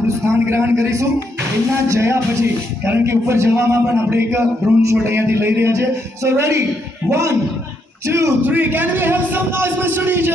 આપણું સ્થાન ગ્રહણ કરીશું એમના જયા પછી, કારણ કે ઉપર જવામાં પણ આપણે એક ડ્રોન શોટ અહીંયાથી લઈ રહ્યા છે. સો ready, 1 2 3, can we have some noise, Mr. DJ?